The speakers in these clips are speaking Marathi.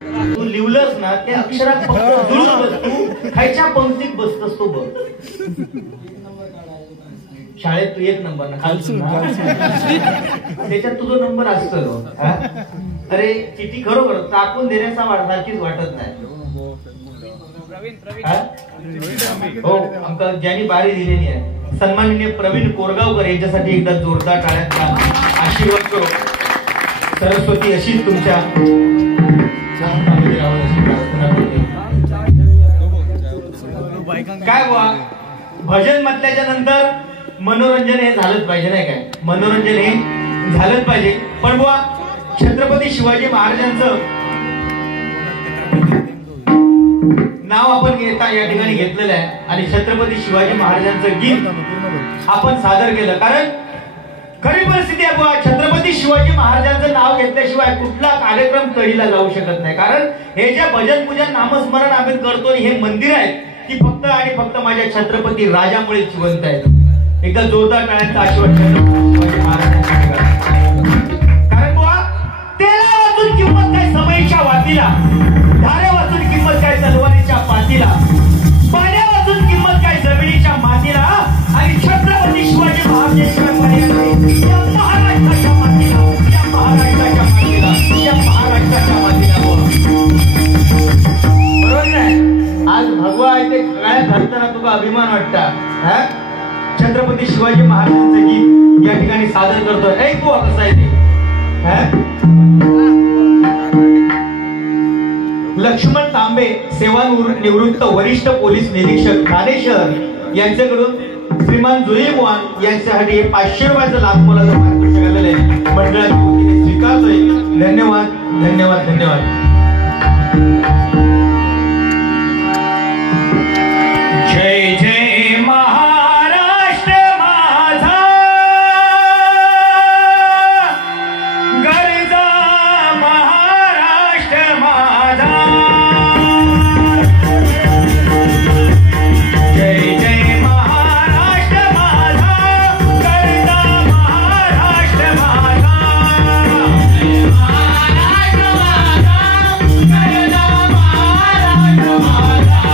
तू लिवलंस ना ते अक्षरात फक्त जुळून बसतो, खायच्या पंक्तीत बसतस तो बघ. शाळेत तू एक नंबर ना त्याच्यात तुझा नंबर असतो. अरे चिठी खरोखर टाकून देण्याचा सारखीच वाटत नाही. हो आमका ज्यांनी बारी दिलेली आहे सन्माननीय प्रवीण कोरगावकर यांच्यासाठी एकदा जोरदार टाळ्यांचा आशीर्वाद करू. सरस्वती अशीच तुमच्या काय बुवा भजन म्हटल्याच्या नंतर मनोरंजन हे झालंच पाहिजे नाही काय. मनोरंजन हे झालंच पाहिजे. पण बुवा छत्रपती शिवाजी महाराजांचं नाव आपण या ठिकाणी घेतलेलं आहे आणि छत्रपती शिवाजी महाराजांचं गीत आपण सादर केलं. कारण खरी परिस्थिती आहे बुवा छत्रपती शिवाजी महाराजांचं नाव घेतल्याशिवाय कुठला कार्यक्रम तळीला जाऊ शकत नाही. कारण हे जे भजन पूजन नामस्मरण आपण करतो हे मंदिर आहेत ती फक्त आणि फक्त माझ्या छत्रपती राजामुळे जिवंत आहेत. एकदा जोरदार टाळ्यांचा आशीर्वाद शिवाजी महाराजांसाठी करा. कारण बुवा तेला वाचून किंमत काय समयीच्या वातीला, धारे वाचून किंमत काय तलवारीच्या पातीला, पाण्या वाचून किंमत काय जमिनीच्या मातीला आणि छत्रपती शिवाजी महाराजांशिवाय पर्याय नाही या महाराष्ट्राच्या मातीला, या महाराष्ट्राच्या मातीला, या महाराष्ट्राच्या मातीला. बरोबर नाही. आज भगवा आहे ते काय घालताना तुला अभिमान वाटता. छत्रपती शिवाजी महाराजांचं गीत या ठिकाणी सादर करतोय. ऐकू कसं आहे ते. लक्ष्मण तांबे सेवानिवृत्त वरिष्ठ पोलीस निरीक्षक ठाणे शहर यांच्याकडून श्रीमान जुईवान यांच्यासाठी 500 रुपयाचं लाख मोलाचं पारितोषिक आलेलं आहे. मंडळाच्या वतीने स्वीकारतोय. धन्यवाद धन्यवाद धन्यवाद. जय जय महाराष्ट्र माझा गरजा महाराष्ट्र माझा. जय जय महाराष्ट्र माझा गरजा महाराष्ट्र माझा. महाराष्ट्र माझा गरजा महाराष्ट्र माझा.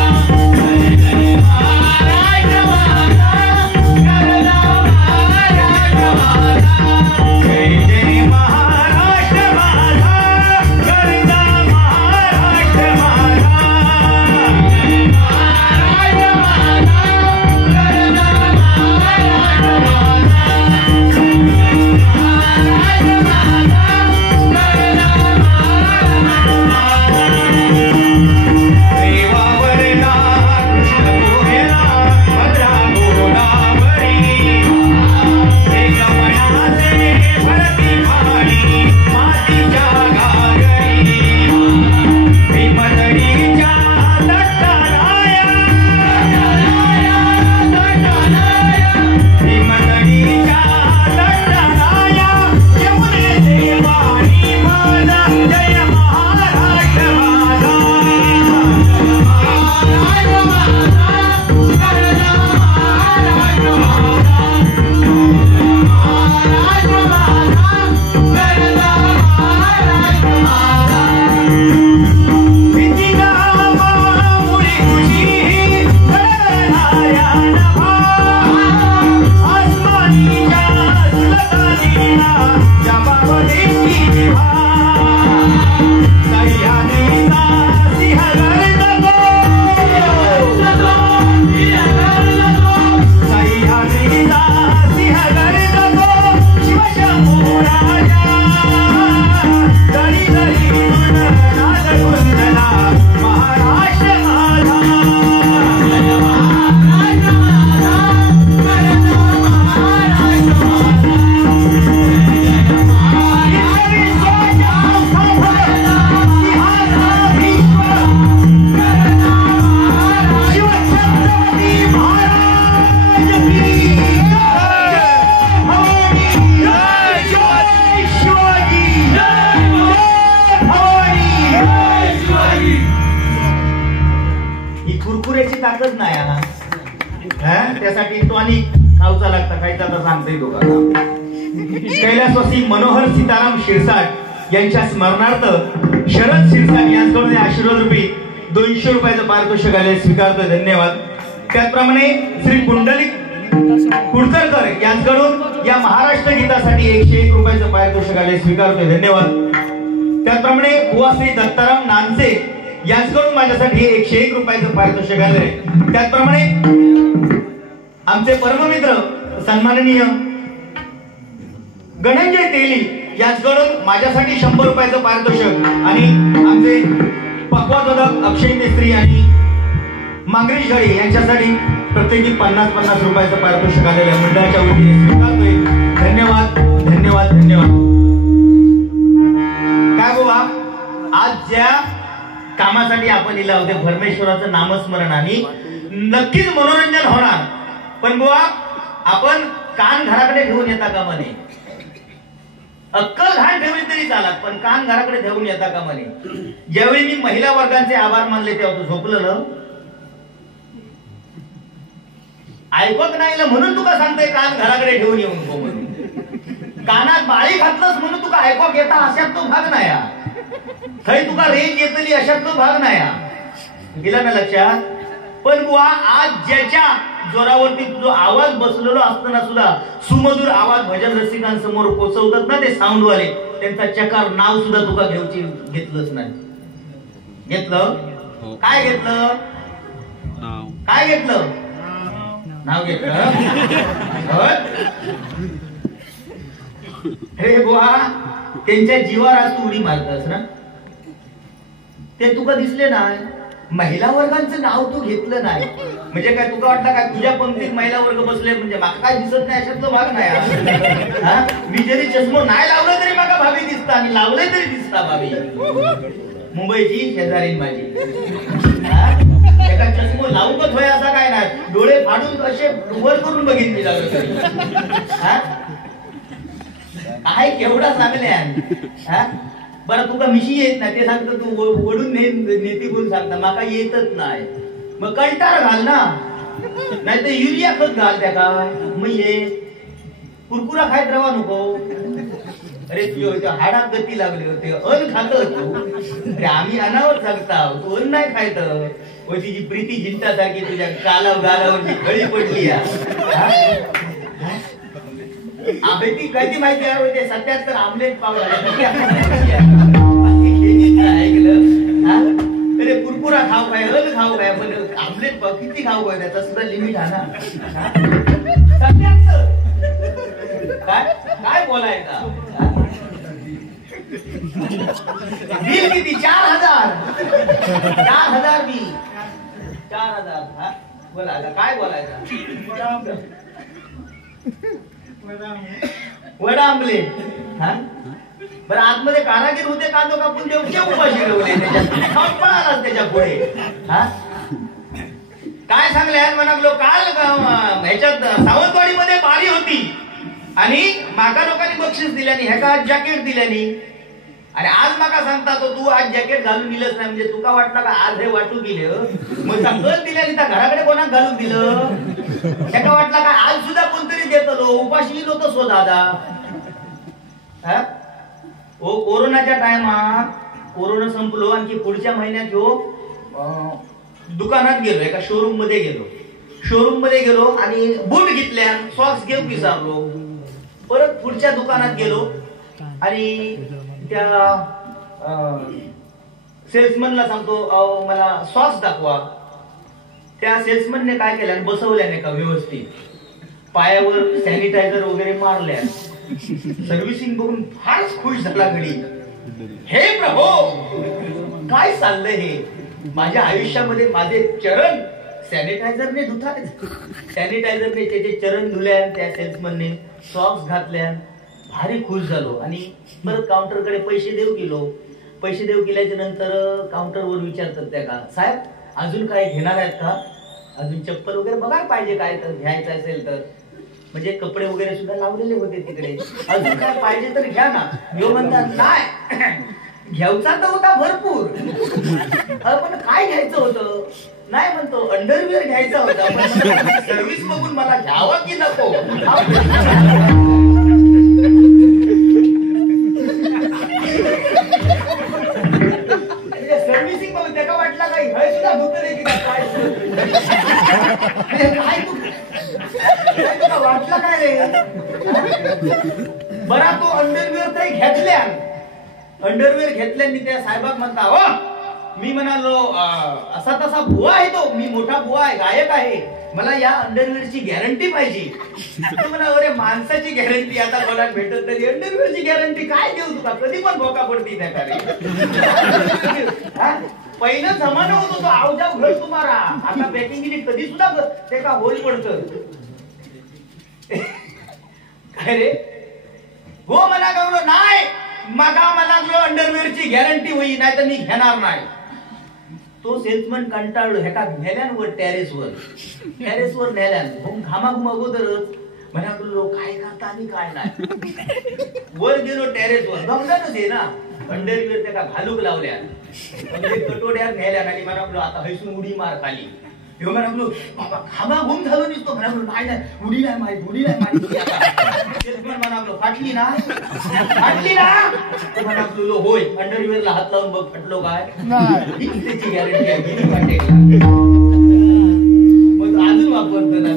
त्यासाठी तो आणि खाऊचा लागता खायचा तर सांगता येतो का. कैलासवासी मनोहर सीताराम शिरसाट यांच्या स्मरणार्थ शरद शिरसाट यांच्याकडून आशीर्वाद रुपी 200 रुपयाचं पारितोषिक आले स्वीकारतोय, धन्यवाद. त्याचप्रमाणे श्री पुंडलिक कुडतरकर यांच्याकडून या महाराष्ट्र गीतासाठी 101 रुपयाचं पारितोषिक आले स्वीकारतोय, धन्यवाद. त्याचप्रमाणे बुवा श्री दत्ताराम नानसे यांच्याकडून माझ्यासाठी 101 रुपयाचं पारितोषिक आले. त्याचप्रमाणे आमचे परममित्र सन्माननीय गणंजय तेली यांच्याकडून माझ्यासाठी 100 रुपयाचं पारितोषिक आणि आमचे पक्वादोदक अक्षय मिस्त्री आणि मांगरीश घडे यांच्यासाठी प्रत्येकी 50-50 रुपयाचं पारितोषिक आलेलं मंडळाच्या वतीने स्वीकारतोय, धन्यवाद धन्यवाद धन्यवाद. काय बुवा, आज ज्या कामासाठी आपण दिला होते परमेश्वराचं नामस्मरण आणि नक्कीच मनोरंजन होणार, पण बुवा आपण कान घराकडे ठेवून येता कामा नये. अक्कल घाण ठेवली तरी चालत, पण कान घराकडे ठेवून येता कामा नये. ज्यावेळी मी महिला वर्गाचे आभार मानले तेव्हा झोपलं ऐकत नाही म्हणून तुका सांगतोय कान घराकडे ठेवून येऊन नको म्हणून. कानात बाळी घातलंस म्हणून तुका ऐकक येता अशात तो भाग नाही, थंय तुका रेंज येतली अशात तो भाग नाही. गेला ना लक्षात. पण बुवा आज ज्याच्या जोरावरती तुझा आवाज बसलेलो असताना सुद्धा सुमधुर आवाज भजन रसिकांसमोर पोचवतात ना ते साऊंडवाले, त्यांचा चकार नाव सुद्धा तुका घेतलंच नाही. घेतलं काय घेतलं? काय घेतलं? नाव घेतलं. अरे बुवा, त्यांच्या जीवावर आज तू उडी मारतस ना, ते तुका दिसले नाही. महिला वर्गांचं नाव तू घेतलं नाही म्हणजे काय तुका वाटलं काय तुझ्या पंक्तीत महिला वर्ग बसले म्हणजे माका काय दिसत नाही अशातला भाग नाही. मी जरी चष्मो नाही लावलं तरी माका भाभी दिसता आणि लावलंय तरी दिसता भाभी. मुंबईची शेजारीन माझी, एका चष्मो लावूनच होय असा काय नाही, डोळे फाडून असे वर करून बघितली लागलं. काय केवढा चांगले बरं तुका मिशी येत नाही ते सांगतो, तू वडून नेती कोण सांगता माका येतच नाही. मग कंटाळ घाल ना, नाही तर युरिया खत घाल त्या काय. मग ये कुरकुरा खायत राहा नको. अरे तुझ्या हाडात गती लागली होते अन्न खात तू. अरे आम्ही अनावर सांगता तू अन्न नाही खायत. तिची प्रीती जिंकतासारखी तुझ्या गालावरची खळी पडली. ती कधी माहिती आहे 77 आमलेट पाव अरे कुरकुरा खाऊ काय अल खाऊ काय पण आमलेट पाव किती खाऊ काय त्याचा सुद्धा लिमिट आहे ना. 77 काय काय बोलायचं. बिल किती? 4000 बिल 4000. बोला काय बोलायचं. वडा आंबले. बरं आतमध्ये कारागीर होते कांदो कापून देऊन उपाशी ठेवले त्याच्या पुढे. काय सांगले म्हणालो काल ह्याच्यात सावंतवाडीमध्ये बारी होती आणि माका लोकांनी बक्षीस दिल्यानी ह्याका जॅकेट दिल्यानी. आणि आज माका सांगता तो तू आज जॅकेट घालून दिलंच नाही म्हणजे तुका वाटलं का आज हे वाटू गेलं मग चांगलं दिल्यानी त्या घराकडे कोणाक घालून दिलं. ह्याका वाटला का आज सुद्धा कोणतरी देतो उपाशी नव्हतं सो दादा. ओ कोरोनाच्या टायमात कोरोना संपलो आणखी पुढच्या महिन्यात ह्यो दुकानात गेलो, एका शोरूम मध्ये गेलो आणि बूट घेतल्या, सॉक्स घेऊन विसरलो. परत पुढच्या दुकानात गेलो आणि त्या सेल्समनला सांगतो मला सॉक्स दाखवा. त्या सेल्समनने काय केलं बसवल्याने का व्यवस्थित पायावर सॅनिटायझर वगैरे मारल्या. सर्व्हिसिंग बघून फारच खुश झाला घडी. हे प्रभो काय चाललंय हे. माझ्या आयुष्यामध्ये माझे चरण सॅनिटायझरने धुतात. सॅनिटायझरने त्याचे चरण धुल्या, त्या सेल्समनने सॉक्स घातल्या. भारी खुश झालो आणि परत काउंटरकडे पैसे देऊ केल्याच्या नंतर काउंटरवर विचारतात त्या का साहेब अजून काय घेणार आहेत का, अजून चप्पल वगैरे बघायला पाहिजे काय तर घ्यायचं असेल तर. म्हणजे कपडे वगैरे सुद्धा लावलेले होते तिकडे. अजून काय पाहिजे तर घ्या ना. यो म्हणतात नाही घ्यायचा तर होता भरपूर पण काय घ्यायचं होतं. नाही म्हणतो अंडरवेअर घ्यायचा होता सर्व्हिस बघून मला घ्यावं की नको. सर्व्हिसिंग बघ त्याला वाटला काही हय सुद्धा धुतले की काय तुला वाटला काय रे बरा तो अंडरवेअर तरी घेतल्या अंडरवेअर घेतल्याने त्या साहेबाक म्हणता हो मी म्हणालो असा तसा बुवा आहे तो मी मोठा बुवा आहे गायक आहे मला या अंडरवेअरची गॅरंटी पाहिजे तो म्हणा अरे माणसाची गॅरंटी आता कोणाला भेटत तरी अंडरवेअरची गॅरंटी काय देऊ तुला कधी पण भोका पडती नाही का रे पहिलं जमाना होतो तो आवजाव घर तुम्हाला आता पॅकिंग कधी सुद्धा ते का होल पडत काय रे हो म्हणा गौरव नाही मागा म्हणालो अंडरवेअरची गॅरंटी होई नाही तर मी घेणार नाही तो सेल्समन कंटाळलो ह्याका नेल्यावर टेरेसवर नेल्यान घामाघूम अगोदरच म्हणालो काय करता आणि काय नाही वर गेलो टेरेसवर गमजानच आहे ना अंडरवेअर त्याला घालूक लावल्या कटोड्यावर नेल्यान आणि म्हणालो आता हैसून उडी मार खाली म्हणालो बाबा घामाघूम झालो निसतो म्हणालो नाही उडी नाही माहिती सेल्समन म्हणालो फाटली ना म्हणालो होय अंडरवेअरला हात लावून बघ फटलो काय त्याची गॅरंटी आहे मग अजून वापरतो ना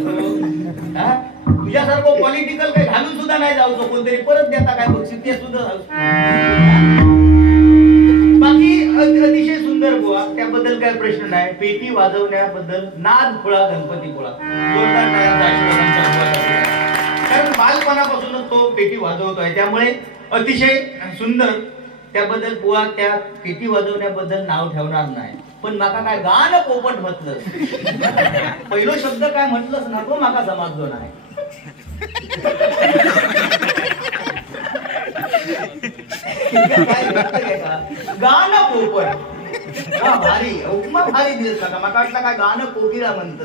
तुझ्यासारखं पॉलिटिकल काही घालून सुद्धा नाही जाऊ तो कोणतरी परत देता काय बघशील ते सुद्धा बाकी अतिशय सुंदर गोवा त्याबद्दल काय प्रश्न नाही पेटी वाजवण्याबद्दल नाद खुळा गणपती खुळा कारण बालपणापासूनच तो पेटी वाजवतोय त्यामुळे अतिशय सुंदर त्याबद्दल बुवा त्या पेटी वाजवण्याबद्दल नाव ठेवणार नाही पण माका काय गाणं पोपट म्हटलं पहिलो शब्द काय म्हटलंच ना तो माका समजलो नाही गाणं पोपट भारी उपमा भारी दिवस का मला वाटलं काय गाणं कोकिळा म्हणतं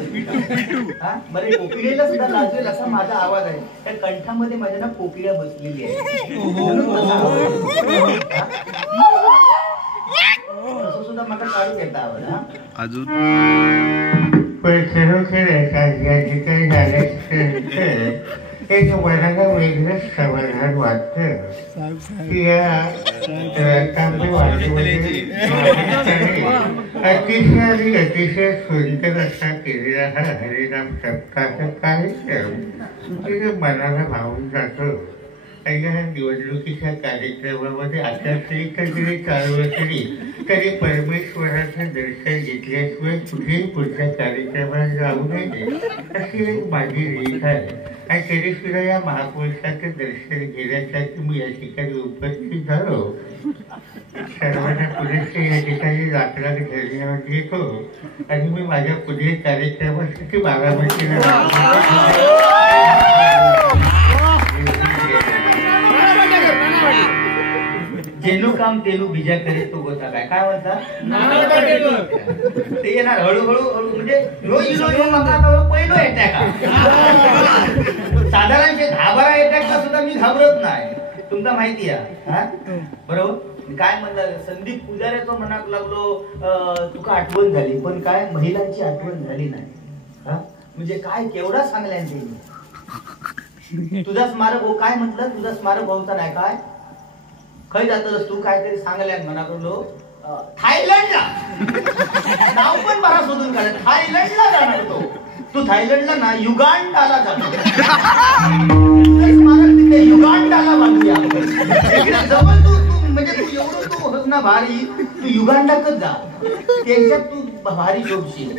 बरे कोकिळेला सुद्धा लाजवेल असा माझा आवाज आहे त्या कंठामध्ये माझ्या ना कोकिळा बसलेली आहे असं सुद्धा मला काढू घेता आवाज अजून पण खरोखर या ठिकाणी झाल्यानंतर एक मनाला वेगळंच समाधान वाटतं की या अतिशय सुंदर असा केलेला हा हरिनाम सप्ताह कार्यक्रम मनाला भावून जातो आणि ह्या निवडणुकीच्या कार्यक्रमामध्ये आचारसंहिता जरी चालू असली तरी परमेश्वराचं दर्शन घेतल्याशिवाय कुठेही पुढच्या कार्यक्रमाला जाऊ नये अशी एक माझी रीत आहे आणि तरी सुद्धा या महापुरुषाचं दर्शन घेण्यासाठी मी या ठिकाणी उपस्थित झालो सर्वांना पुरेसे या ठिकाणी लाकडात धन्यवाद घेतो आणि मी माझ्या पुढील कार्यक्रमासाठी बारामतीला जेनू काम तेनू बीजा करीत तो गोता काय म्हणता ते येणार हळूहळू म्हणजे पहिलो अटॅक साधारण 10-12 अटॅकला सुद्धा मी घाबरत नाही तुमचा माहिती आहे बरोबर काय म्हणलं संदीप पुजाऱ्याचं म्हणाक लागलो तुका आठवण झाली पण काय महिलांची आठवण झाली नाही म्हणजे काय केवढा सांगल्या तुझा स्मारक हो काय म्हटलं तुझा स्मारक होता नाही काय खय जातलस तू काहीतरी सांगल्यान म्हणा करलो थायलंडला नाव पण बरा शोधून काढ थायलंडला जाणार तो तू थायलंडला ना युगांडाला जातो स्मारक तिथे युगांडाला बांधूया जवळ तू म्हणजे तू एवढं तू होत ना भारी तू युगांडातच जा त्यांच्यात तू भारी शोधशील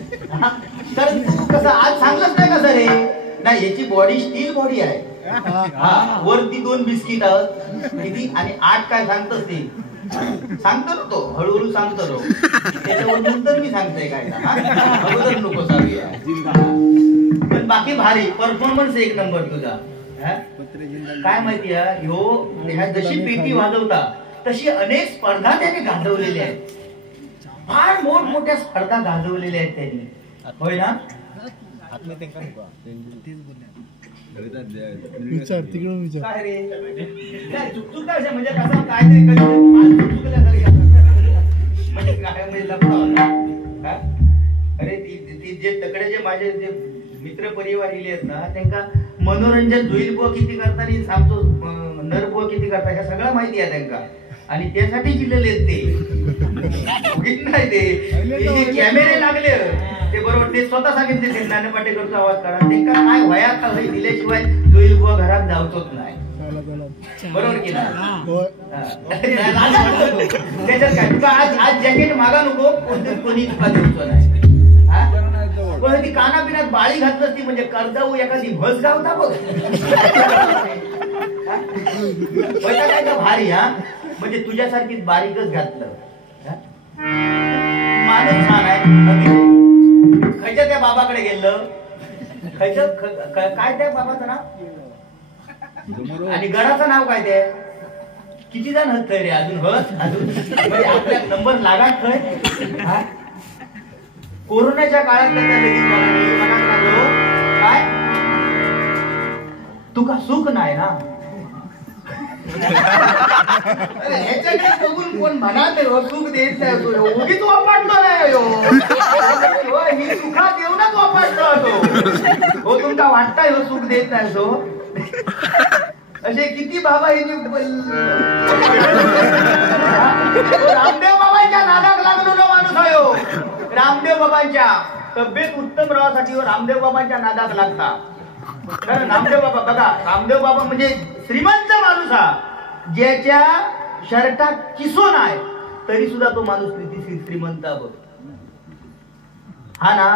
तर तू कसं आज सांगलंच नाही कसं रे नाही याची बॉडी स्टील बॉडी आहे वरती 2 बिस्किट किती आणि 8 काय सांगतोस ते सांगतो ना तो हळूहळू सांगतो तो त्याच्यावर नंतर मी सांगतोय काय अगोदर नको सांगूया पण बाकी भारी परफॉर्मन्स एक नंबर तुझा काय माहिती आहे ह्या जशी पेटी वाजवता तशी अनेक स्पर्धा त्याने गाजवलेल्या आहेत फार मोठमोठ्या स्पर्धा गाजवलेल्या आहेत त्यांनी होय ना विचार तिकडून विचार काय रे चुकचुक काय म्हणजे कसं काहीतरी म्हणजे काय म्हणजे लपा अरे ती जे तकडे जे माझे जे मित्र परिवार इले आहेत ना त्यांना मनोरंजन जोईल बुवा किती करता आणि सांगतो नर बुवा किती करता हे सगळं माहिती आहे त्यांना आणि त्यासाठी जिल्ह्याले ते उगीच नाही ते जे कॅमेरे लागले ते बरोबर ते स्वतः सांगितले ते नाना पाटेकरचा आवाज काढा ते का काय वयात का दिल्याशिवाय जोईल बुवा घरात जाऊचोच नाही बरोबर की नाही त्याच्यात काय तुका आज जॅकेट मागा नको कोणी तुका देऊचो नाही पण ती काना पिण्यात बाळी घातलं ती म्हणजे कर्जाऊ एखादी म्हस गावता बघ काय का भारी हा म्हणजे तुझ्यासारखीच बारीकच घातलं माणूस छान आहे खायच्या त्या बाबाकडे गेलं काय त्या बाबाचं नाव आणि गडाचं नाव काय ते किती जण हत रे अजून म्हणजे आपल्या नंबर लागात खय कोरोनाच्या काळात मनात लागलो काय तुका सुख नाही ना ह्याच्याकडे बघून कोण म्हणाल सुख देत नाही उगीच वापरलो नाही ही सुखात येऊनच वापरलो होतो हो तुमका वाटताय हो सुख देत नाही तो असे किती बाबा हे रामदेव बाबांच्या नादात लागलेलो माणूस आहे रामदेव बाबांच्या तब्येत उत्तम राहण्यासाठी रामदेव बाबांच्या नादात लागता कारण रामदेव बाबा बघा रामदेव बाबा म्हणजे श्रीमंत माणूस हा ज्याच्या शर्टात किसो नाही तरी सुद्धा तो माणूस किती श्रीमंत बघ हा ना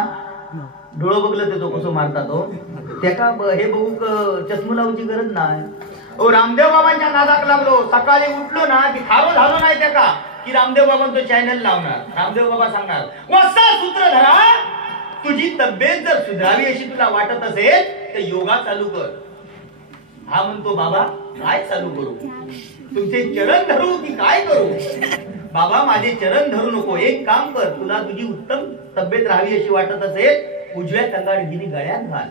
डोळं बघलं ते तो कसं मारता तो त्याका हे बघू चष्मा लावची गरज नाही ओ रामदेव बाबांच्या नादात लागलो सकाळी उठलो ना की खारो झालो नाही त्याका की रामदेव बाबांचं चॅनल लावणार रामदेव बाबा सांगणार वसा सूत्रधरा तुझी तब्येत जर सुधारावी अशी तुला वाटत असेल तर योगा चालू कर हा म्हणतो बाबा काय चालू करू तुमचे चरण धरू की काय करू बाबा माझे चरण धरू नको एक काम कर तुला तुझी उत्तम तब्येत राहावी अशी वाटत असेल उजव्या तंगाडगिरी गळ्यात घाल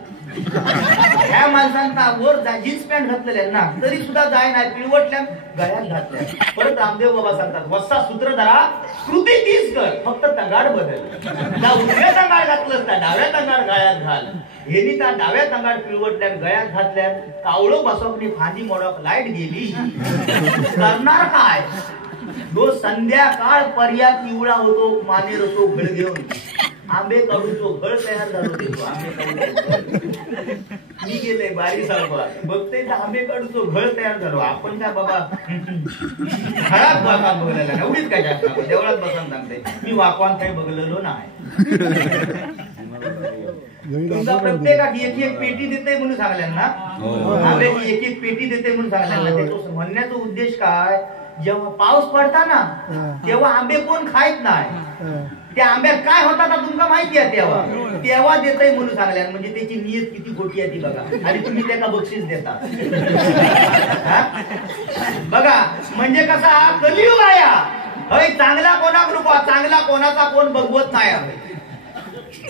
ह्या माणसांना वर जीन्स पॅन्ट घातलेल्या ना तरी सुद्धा जाय नाही पिळवटल्या गळ्यात घातल्या परत रामदेव बाबा सांगतात वस्सा सूत्रधरा कृती तीच कर फक्त तंगाड बदल ना उजव्या तंगाड घातलंस ना डाव्या तंगाड गळ्यात घाल हेनी त्या डाव्या तंगाड पिळवटल्या गळ्यात घातल्या कावळो बसवणी फांदी मोडक लाईट गेली करणार काय जो संध्याकाळ पर्यात पिवळा होतो मानेर होतो घळ घेऊन आंबे काढूचो घळ तयार झालो मी गेले बारी सारखा बघते आंबे काढूचो घळ तयार झालो आपण काय बाबा घरात वाकान बघलेला एवढीच काय जास्त देवळात बसून सांगते मी वाकवान काही बघलेलो नाही तुमचा प्रत्येकाची एक एक पेटी देते म्हणून सांगल्यान आंबे एक एक पेटी देते म्हणून सांगल्यान त्याचा म्हणण्याचा उद्देश काय जेव्हा पाऊस पडता ना तेव्हा आंबे कोण खायत नाही त्या आंब्यात काय होता ना तुमका माहिती आहे तेव्हा देतय म्हणून सांगल्यान म्हणजे त्याची नियत किती खोटी आहे ती बघा आणि तुम्ही त्याला बक्षीस देता बघा म्हणजे कसा कलियुग आया हय चांगला कोणाक नको चांगला कोणाचा कोण बघवत नाही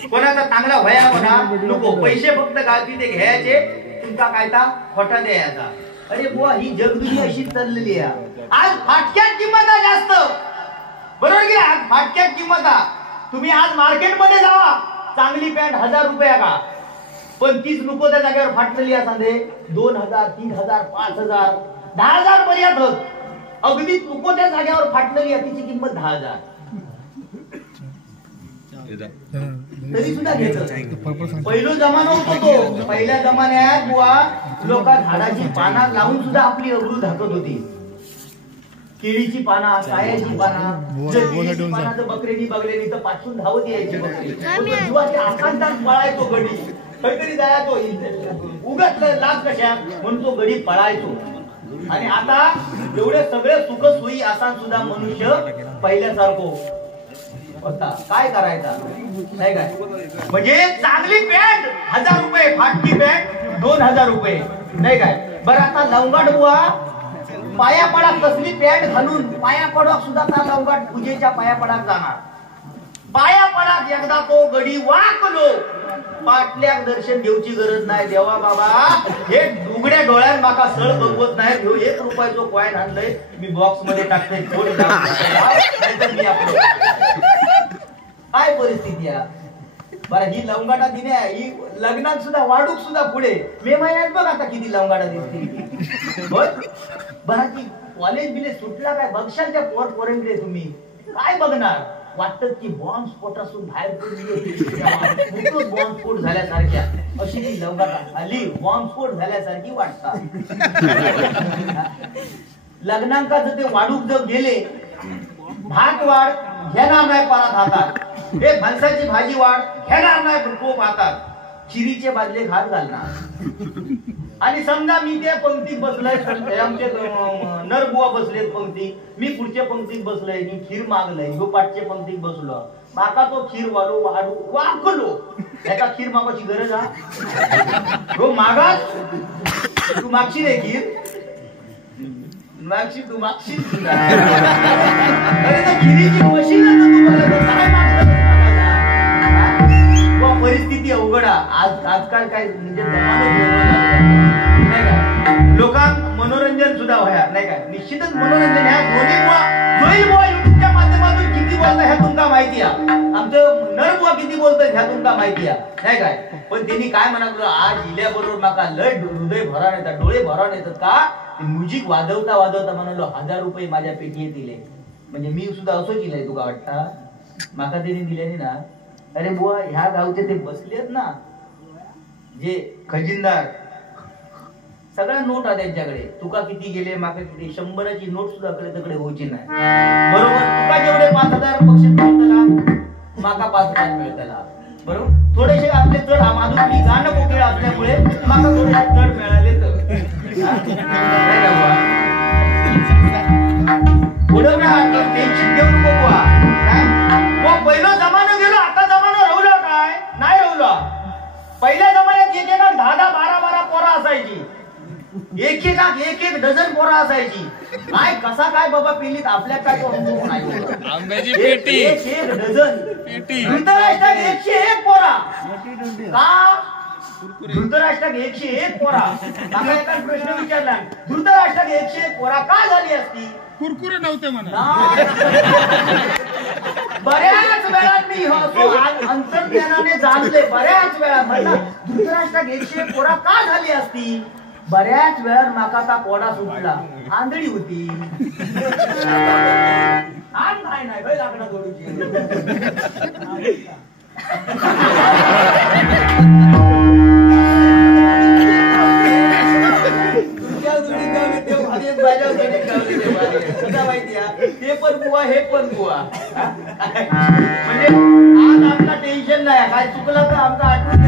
कोणाचा चांगला व्हाया म्हणा नको पैसे फक्त गाळती ते घ्यायचे तुमका कायता खोटा द्यायचा अरे बुवा ही जगदुनी अशीच चाललेली आहे आज फाटक्यात किंमत आहे जास्त बरोबर की आज फाटक्यात किंमत आहे तुम्ही आज मार्केटमध्ये जावा चांगली पॅन्ट 1000 रुपया का पण तीच नको त्या जागेवर फाटलेली आहे सांगे 2000 3000 5000 10,000 पर्यंत होत अगदी नको त्या जागेवर फाटलेली आहे तिची किंमत 10,000 तरी सुद्धा घेत पहिलो जमाना होतो तो पहिल्या जमान्यात बुवा लोक झाडाची पाना लावून सुद्धा आपली अब्रू झाकत होती केळीची पाना कायाची पाना बकरीनी बगलेनी तर पाठवून धावत यायची बकरी जीवाच्या आकांतात पळायचो गडी काहीतरी जायचो उगाच लाभ कशा म्हणून तो गडी पळायचो आणि आता एवढे सगळे सुख सोयी असा सुद्धा मनुष्य पहिल्यासारखो होता काय करायचा नाही काय म्हणजे चांगली पॅन्ट 1000 रुपये फाटकी पॅन्ट 2000 रुपये नाही काय बरं आता लवंगाट बुवा पाया पडाक तसली पॅन्ट घालून पाया पडाक सुद्धा त्या लवंगाट पूजेच्या पाया पडाक जाणार पाया पडाक एकदा तो गडी वाकलो पाटल्याक दर्शन घेऊची गरज नाही देवा बाबा हे उघड्या डोळ्यात माका सळ बघवत नाही घेऊ 1 रुपयाचो कॉइन आणलंय मी बॉक्स मध्ये टाकते काय परिस्थिती आहे बरं ही लवंगाटा दिल्या ही लग्नात सुद्धा वाढूक सुद्धा पुढे मे महिन्यात बघ आता किती लवंगाटा दिसते बरं की कॉलेज बिलेज सुटला काय बघशाल त्या पोरंकडे तुम्ही काय बघणार वाटतं की बॉम्ब स्फोटासून बाहेर पडली बॉम्ब स्फोट झाल्यासारख्या अशी ती लवकर आली बॉम्ब स्फोट झाल्यासारखी वाटतात लग्नांकाचं ते वाढूक जर गेले भात वाढ घेणार नाही परत हातात हे फणसाची भाजी वाढ घेणार नाही खूप हातात चिरीचे बादले घात घालणार आणि समजा मी त्या पंक्तीत बसलोय आमचे नरबुवा बसलेत पंक्ती मी पुढच्या पंक्तीत बसलोय मी खीर मागलंय ह्यो पाठच्या पंक्तीत बसलो माका तो खीर वाढू वाकलो एका खीर मागाची गरज हो मागास तू मागशी रे खीर मागशी तू मागशी अरे तर खिरीची मशीन काय मागत परिस्थिती अवघड आजकाल काय म्हणजे नाही का लोकांना मनोरंजन सुद्धा व्हाया नाही का निश्चितच मनोरंजन ह्या जोईल युट्यूबच्या माध्यमातून किती बोलतं ह्या तुमका माहिती आहे आमचं नरबुवा किती बोलतोय ह्या तुमका माहिती आहे नाही काय पण त्यांनी काय म्हणत आज इल्याबरोबर माका लय हृदय भरान येतात डोळे भरान येतात का म्युझिक वाजवता म्हणालो 1000 रुपये माझ्या पेटीत दिले म्हणजे मी सुद्धा असं केलंय तुका वाटता माका त्यांनी दिले ना अरे बुवा ह्या गावचे ते बसलेत ना जे खजिनदार सगळ्या नोट आहे त्यांच्याकडे तुका किती गेले माका किती 100ची नोट सुद्धा तिकडे होची नाही बरोबर तुका जेवढे 5000 बक्षीस मिळतला माका 5000 मिळतला बरोबर थोडेसे आपले चढ माधुरी गाणं कोकिळ असल्यामुळे माका थोडे चढ मिळाले तर पुढं टेन्शन घेऊ नको बुवा काय पहिलं जमाना गेलो आता जमाना राहुला काय नाही राहुला पहिल्या जमान्यात एक 10-12 पोरा असायची एक डझन पोरा असायची काय कसा काय बाबा पिलीत आपल्या काय तो अनुभव नाही आंब्याची पेटी एक डझन धृतराष्ट्रात 101 पोरा का धृतराष्ट्रात 101 पोरा मला एका प्रश्न विचारला धृतराष्ट्रात 101 पोरा का झाली असती कुरकुरे नव्हते म्हणा बऱ्याच वेळा मी अंतर्ज्ञानाने जाणले बऱ्याच वेळा म्हणला धृतराष्ट्रात 101 पोरा का झाली असती बऱ्याच वेळा माका पोडा सुटला आंधळी होती नाही भाई लागणं थोडीची ते पण बुवा हे पण बुवा म्हणजे आज आपला टेन्शन नाही काय चुकलं तर आमचा आठवण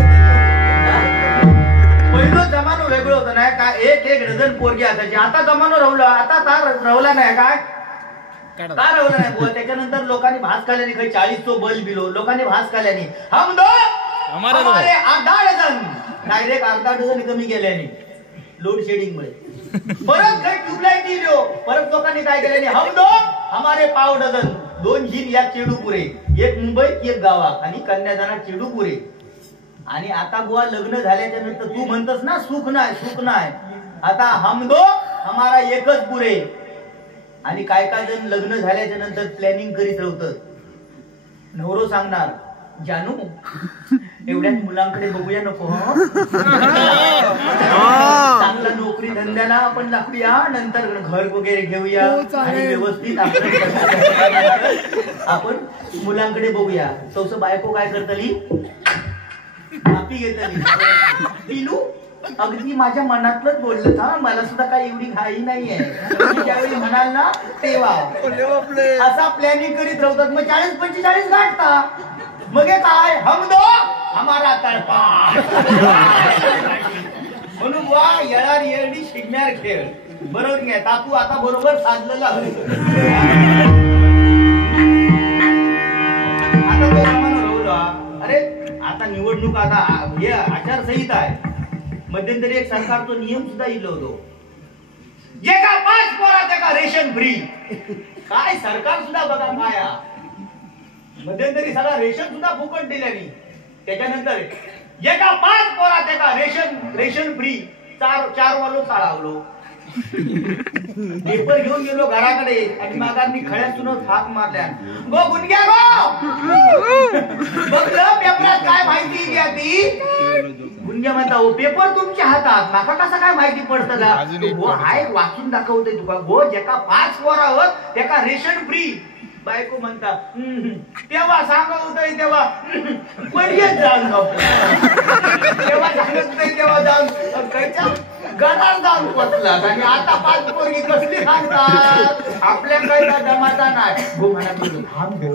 पहिलं जमानो वेगळं होतं नाही का एक डझन पोरगी असायची आता जमानो राहुला आता राहुला नाही काय का राहुला नाही बुवा त्याच्यानंतर लोकांनी भास खाल्याने काही 40 बल बिलो लोकांनी भास खाल्याने हम दो हमारे 10 डझन डायरेक्ट 10 डझन कमी गेल्याने लोड शेडिंग मुळे परत काही ट्यूबलाईट दिलो परत लोकांनी काय केल्याने हम दो हमारे 5 डझन 2 हिन या चेडू पुरे एक मुंबईत एक गावात आणि कन्यादानात चेडू पुरे आणि आता बुवा लग्न झाल्याच्या नंतर तू म्हणतस ना सुख नाही आता हम दो हमारा एकच पुरे आणि काय जण लग्न झाल्याच्या नंतर प्लॅनिंग करीत राहतात नवरो सांगणार जानू एवढ्याच मुलांकडे बघूया नको चांगला नोकरी धंद्याला आपण लागूया नंतर घर वगैरे घेऊया आणि व्यवस्थित आपण मुलांकडे बघूया तस बायको काय करतली माफी घेतली पिलू अगदी माझ्या मनातलंच बोललं हा मला सुद्धा काही एवढी घाई नाहीये ज्यावेळी म्हणाल ना तेव्हा असा प्लॅनिंग करीत राहतात मग 40-45 गाठता मग काय हम दो हमारा तळपा म्हणून वा येणार येडी शिकणार खेळ बरोबर घ्या तातू आता बरोबर साधलेला आता तो जमाना राहुला अरे आता निवडणूक आता हे आचारसंहिता आहे मध्यंतरी एक सरकारचा नियम सुद्धा इलो होतो जे का 5 पोरा त्याका रेशन फ्री काय सरकार सुद्धा बघा काय मध्यंतरी सगळा रेशन सुद्धा फुकट दिल्याने त्याच्यानंतर जे का 5 पोरा त्याका रेशन फ्री 4 वालो चाळावलो पेपर घेऊन गेलो घराकडे आणि मागांनी खळ्यातून हात मारल्या गो गुनग्या गो बघलं पेपरात काय माहिती द्या ती म्हणजे म्हणता हो पेपर तुमच्या हातात माका कसा काय माहिती पडतं का गो हाय वाचून दाखवते तुका गो जेका 5 वर आहोत त्याका रेशन फ्री बायको म्हणता तेव्हा सांगत होत तेव्हा पडलेच जाऊन तेव्हा सांगत नाही तेव्हा जाऊन कायच्या गणार जाऊन पचला आणि आता 5 पोरगी कसली सांगतात आपल्या काही जमाता नाही गो म्हणा थांब गो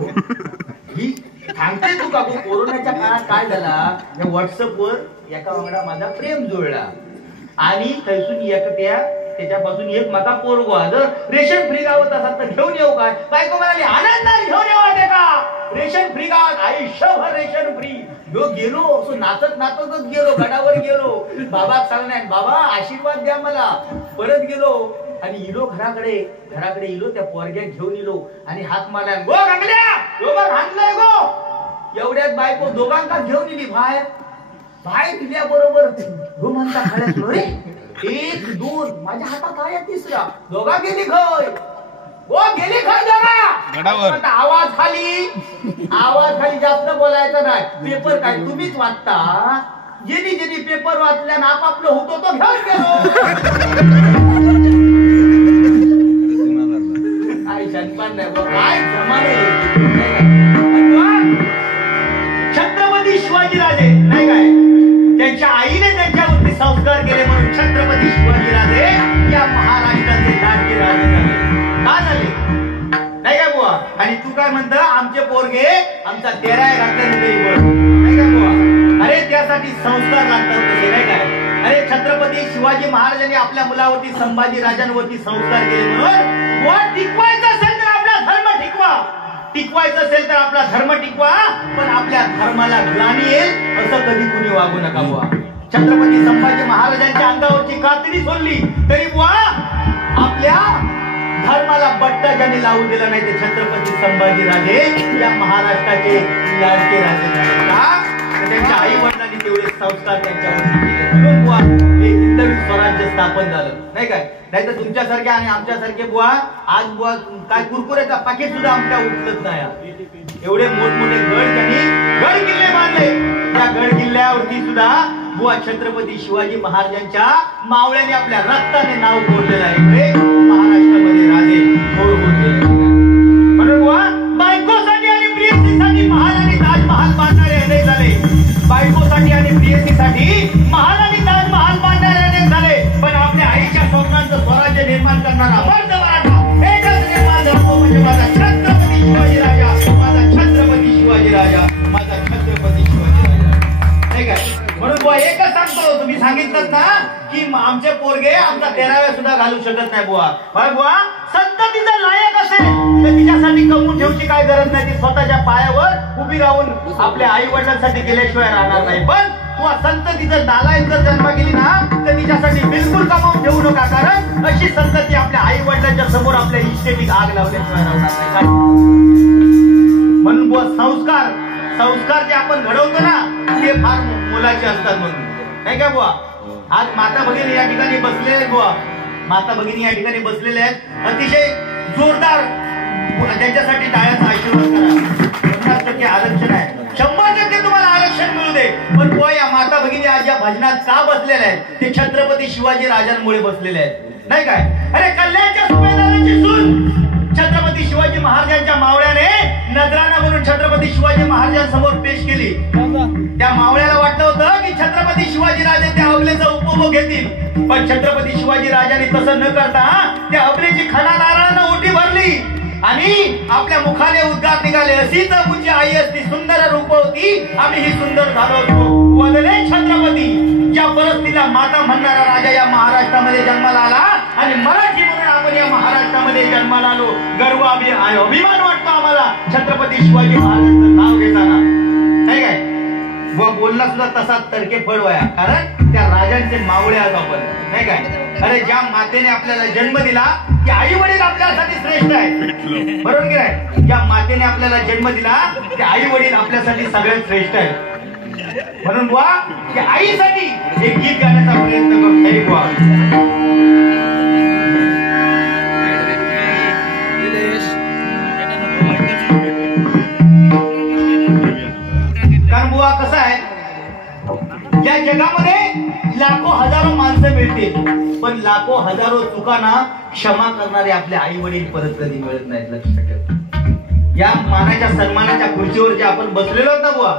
ही सांगते तुका गो कोरोनाच्या काळात काय झाला या व्हॉट्सअपवर एका वांगडा माझा प्रेम जुळला आणि थैसून त्याच्यापासून एक माझा पोरगो जर रेशन फ्री गावात असतात तर घेऊन येऊ काय बायको म्हणाली आनंदाने घेऊन येऊ ते का रेशन फ्री गावात आयुष्यभर रेशन फ्री गेलो असं नाचत नाचतच गेलो गडावर गेलो बाबा सांगणार बाबा आशीर्वाद द्या मला परत गेलो आणि इलो घराकडे इलो त्या पोरग्यात घेऊन इलो आणि हात मारला गो गंगल्या दोघं हाणलंय गो एवढ्यात बायको दोघांना घेऊन इली बाहेर दिल्या बरोबर गो म्हणता खळ्यात रे 1 2 माझ्या हातात आहे तिसरा दोघा गेली खय गो गेली खय दोघा आवाज खाली जास्त बोलायचा नाही पेपर काय तुम्हीच वाचता ज्यांनी पेपर वाचल्या ना आपापलं होतो तो घेऊन गेलो काय जमाने छत्रपती शिवाजी राजे नाही काय त्यांच्या आईने त्यांच्यावरती संस्कार केले म्हणून छत्रपती शिवाजी राजे या महाराष्ट्राचे लाडके राजे झाले का झाले नाही काय बुवा आणि तू काय म्हणतं आमचे पोरगे आमचा 13 घातल्याने नाही काय बुवा अरे त्यासाठी संस्कार लागतात तसे नाही काय अरे छत्रपती शिवाजी महाराजांनी आपल्या मुलावरती संभाजी राजांवरती संस्कार केले म्हणून टिकवायचं असेल तर आपला धर्म टिकवायचं असेल तर आपला धर्म टिकवा पण आपल्या धर्माला ग्लानी येईल असं कधी कुणी वागू नका बुवा छत्रपती संभाजी महाराजांच्या अंगावरची कातडी सोडली तरी बुवा आपल्या धर्माला बट्टा ज्यांनी लावू दिला नाही ते छत्रपती संभाजी राजे या महाराष्ट्राचे लाडके राजे झाले का त्यांच्या आई वडिलांनी तेवढे संस्कार त्यांच्यावरती केले म्हणून बुवा हे हिंदवी स्वराज्य स्थापन झालं नाही काय नाही तर तुमच्यासारख्या आणि आमच्यासारखे बुवा आज बुवा काय कुरकुऱ्याचा पाकिट सुद्धा आमच्या उचलत नाही एवढे मोठमोठे गड किल्ले बांधले त्या गड किल्ल्यावरती सुद्धा बुवा छत्रपती शिवाजी महाराजांच्या मावळ्याने आपल्या रक्ताने नाव कोरलेलं आहे महाराष्ट्रामध्ये राजे होऊन गेले म्हणून बुवा बायकोसाठी आणि प्रियसीसाठी महाल आणि ताजमहाल बांधणारे अनेक झाले बायकोसाठी आणि प्रियसीसाठी महाल आणि ताजमहाल बांधणारे अनेक झाले पण आपल्या आईच्या स्वप्नांचं स्वराज्य निर्माण करणारा मर्द मराठा एकच निर्माण झाला म्हणजे माझा छत्रपती शिवाजी राजा माझा छत्रपती शिवाजी राजा माझा छत्रपती शिवाजी राजा नाही का म्हणून बुवा एकच सांगतो तुम्ही सांगितलं ना की आमचे पोरगे आमचा 13व्या सुद्धा घालू शकत नाही बुवा बुवा संततीचा लायक असेल तर तिच्यासाठी कमवून ठेवची काय गरज नाही ती स्वतःच्या पायावर उभी राहून आपल्या आई वडिलांसाठी गेल्याशिवाय राहणार नाही पण तू संततीचं नालायक जर जन्म गेली ना तर तिच्यासाठी बिलकुल कमवून ठेवू नका कारण अशी संतती आपल्या आई वडिलांच्या समोर आपल्या इष्टेटीत आग लावल्याशिवाय राहणार नाही म्हणून बुवा संस्कार जे आपण घडवतो ना ते फार मोलाचे असतात म्हणून नाही का बुवा आज माता भगिनी या ठिकाणी बसलेले आहेत बुवा माता भगिनी या ठिकाणी बसलेले आहेत अतिशय जोरदार त्यांच्यासाठी टाळ्याचा आशीर्वाद करा 50% आरक्षण आहे 100% तुम्हाला आरक्षण मिळू दे पण बुवा या माता भगिनी आज या भजनात का बसलेल्या आहेत ते छत्रपती शिवाजी राजांमुळे बसलेले आहेत नाही काय अरे कल्याणच्या सुभेदाराची सून छत्रपती शिवाजी महाराजांच्या मावळ्याने नजराणा म्हणून छत्रपती शिवाजी महाराजांसमोर पेश केली त्या मावळ्याला वाटलं होतं की छत्रपती शिवाजी राजे त्या अबलेचा उपभोग घेतील पण छत्रपती शिवाजी राजांनी तसं न करता त्या अबलेची खणा नारळानं ओटी भरली आणि आपल्या मुखाने उद्गार निघाले अशीच मुझी आई असती सुंदर रूप होती आम्ही ही सुंदर झालो असतो वदने छत्रपती ज्या परस्तीला माता म्हणणारा राजा या महाराष्ट्रामध्ये जन्माला आला आणि मराठी म्हणून आपण या महाराष्ट्रामध्ये जन्माला आलो गर्व अभिमान वाटतो आम्हाला छत्रपती शिवाजी महाराजांचं नाव घेताना नाही काय बोलला सुद्धा तसा तडके फळवाया कारण त्या राजांचे मावळे आहोत आपण नाही काय अरे ज्या मातेने आपल्याला जन्म दिला की आई वडील आपल्यासाठी श्रेष्ठ आहे बरोबर की नाही ज्या मातेने आपल्याला जन्म दिला ते आई वडील आपल्यासाठी सगळ्यात श्रेष्ठ आहे म्हणून बुवा की आईसाठी एक गीत गाण्याचा प्रयत्न करतो बुवा कारण बुवा कसं आहे या जगामध्ये मिळते, पण लाखो हजारो चुकांना क्षमा करणारे आपले आई वडील परत कधी मिळत नाहीत. लक्षात ठेवा. या मानाच्या सन्मानाच्या खुर्चीवर जे आपण बसलेलो आहोत ना बुवा,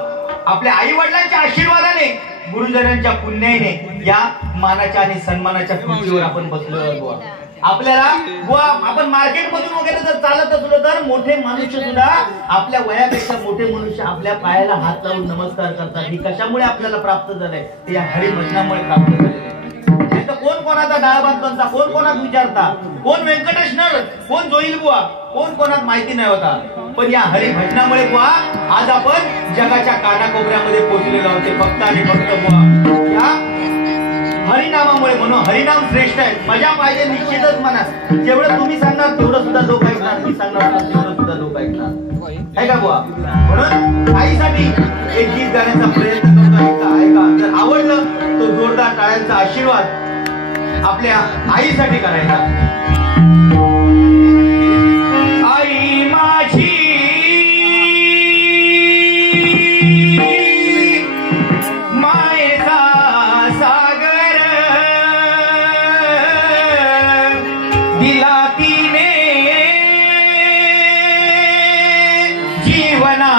आपल्या आई वडिलांच्या आशीर्वादाने, गुरुजनांच्या पुण्याने या मानाच्या आणि सन्मानाच्या खुर्चीवर आपण बसलो आहोत बुवा. आपल्याला बुवा आपण मार्केट मधून वगैरे जर चालत असलो तर मोठे मनुष्य सुद्धा, आपल्या वयापेक्षा मोठे मनुष्य आपल्या पायाला हात लावून नमस्कार करतात. ही कशामुळे आपल्याला प्राप्त झालंय? ते या हरिभजनामुळे प्राप्त झालेलं आहे. कोण कोणाचा डाळभात बनता, कोण कोणात विचारता, कोण व्यंकटेश नर, कोण जोईल बुवा, कोण कोणात माहिती नाही होता. पण या हरिभजनामुळे बुवा आज आपण जगाच्या कानाकोपऱ्यामध्ये पोहोचलेलो आहोत. ते फक्त आणि फक्त बुवा या हरिनामामुळे. म्हणून हरिनाम श्रेष्ठ आहे. मजा पाहिजे निश्चितच म्हणा. जेवढं तुम्ही सांगणार तेवढं सुद्धा लोक ऐकणार, मी सांगणार तेवढं सुद्धा लोक ऐकणार, आहे का बुवा? म्हणून आईसाठी एक गीत गाण्याचा प्रयत्न करतो. ऐका, जर आवडलं तो जोरदार टाळ्यांचा आशीर्वाद आपल्या आईसाठी करायचा. आई माझी मायेचा सागर, दिला तिने जीवना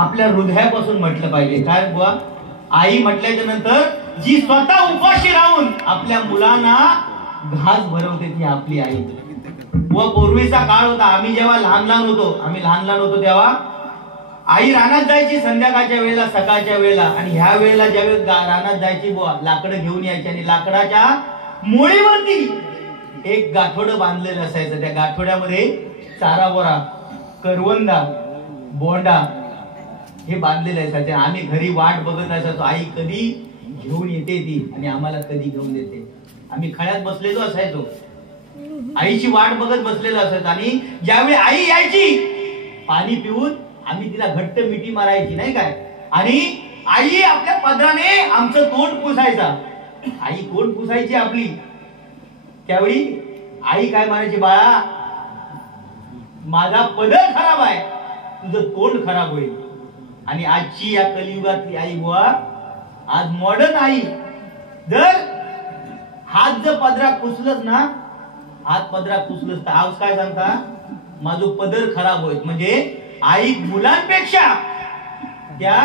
आपल्या हृदयापासून म्हटलं पाहिजे. काय बुवा? आई म्हटल्याच्या नंतर जी स्वतः उपाशी राहून आपल्या मुलांना घास भरवते ती आपली आई. व पूर्वीचा काळ होता, आम्ही जेव्हा लहान लहान होतो तेव्हा आई रानात जायची संध्याकाळच्या वेळेला, सकाळच्या वेळेला, आणि ह्या वेळेला ज्यावेळेस रानात जायची बुवा, लाकडं घेऊन यायची आणि लाकडाच्या मुळीवरती एक गाठोडं बांधलेलं असायचं. त्या गाठोड्यामध्ये चारा बोरा, करवंदा, बोंडा हे बांधलेलं असायचं. आम्ही घरी वाट बघत असायचो, आई कधी घेऊन येते ती आणि आम्हाला कधी घेऊन देते. आम्ही खळ्यात बसलेलो असायचो, आईची वाट बघत बसलेलो असायचो. आणि ज्यावेळी आई यायची पाणी पिऊन, आम्ही तिला घट्ट मिठी मारायची नाही काय, आणि आई आपल्या पदराने आमचं तोंड पुसायचा. आई तोंड पुसायची आपली. त्यावेळी आई काय म्हणायची, बाळा माझा पदर खराब आहे, तुझं तोंड खराब होईल. आणि आजची या कलियुगातली आई बुवा, आज मॉडर्न आई, जर हात जर पदरात पुसलच ना, हात पदरात पुसलच तर आज काय सांगता, माझं पदर खराब होईल. म्हणजे आई मुलांपेक्षा त्या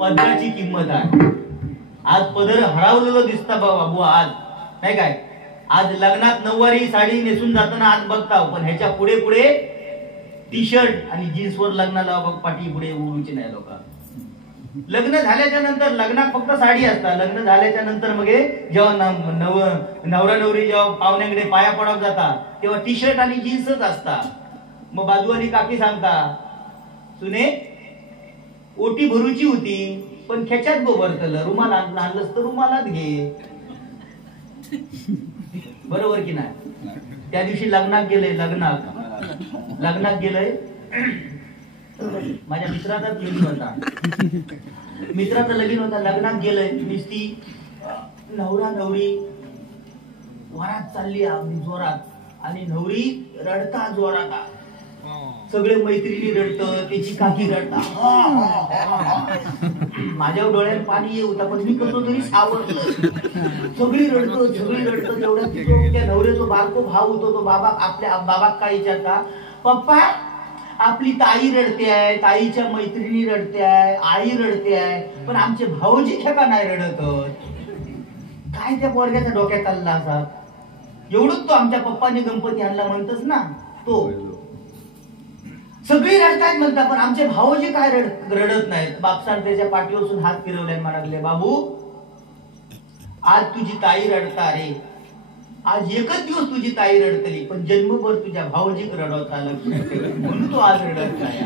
पदराची किंमत आहे. आज पदर हरवलेलं दिसता बाबा बुवा आज नाही काय. आज लग्नात नऊवारी साडी नेसून जाताना आज बघता, पण ह्याच्या पुढे पुढे टी शर्ट आणि जीन्स वर लग्नाला पाठी पुढे उडूची नाही लोक. लग्न झाल्याच्या नंतर लग्नात फक्त साडी असतात. लग्न झाल्याच्या नंतर मग जेव्हा नवरा नवरी जेव्हा पाहुण्याकडे पाया पडत जातात तेव्हा टी शर्ट आणि जीन्सच असतात. मग बाजूवाली काकी सांगता, सुने ओटी भरूची होती पण खेच्यात गोबरतलं, रुमाल आणलंस तर रुमालात घे. बरोबर की नाही. त्या दिवशी लग्नात गेले, लग्नात गेलंय, माझ्या मित्राचाच लगीन होता, मित्राचं लगीन होता, लग्नात गेलंय. नुसती नवरा नवरी वरात चालली अगदी जोरात, आणि नवरी रडता जोरात, सगळे मैत्रिणी रडतं, त्याची काकी रडता. माझ्या डोळ्यात पाणी येत होता, पण मी कसं तरी सावरलं. सगळी रडतं तेवढ्या त्या नवऱ्याचा बारको भाव होतो तो बाबा, आपल्या बाबाक काय विचारता, पप्पा आपली ताई रडते आहे, ताईच्या मैत्रिणी रडते आहे, आई रडते आहे, पण आमचे भाऊजी का नाही रडत. काय त्या पोरग्याच्या डोक्यात चालला असा. एवढंच तो आमच्या पप्पाने गणपती आणला म्हणतच ना, तो सगळी रडतायत म्हणतात, पण आमचे भाऊजी काय रडत नाहीत. बापसाने त्याच्या पाठीवर हात फिरवलाय, म्हणाले, बाबू आज तुझी ताई रडता रे, आज एकच दिवस तुझी ताई रडतली, पण जन्मभर तुझ्या भाऊजी रडवता, म्हणून तो आज रडत नाही.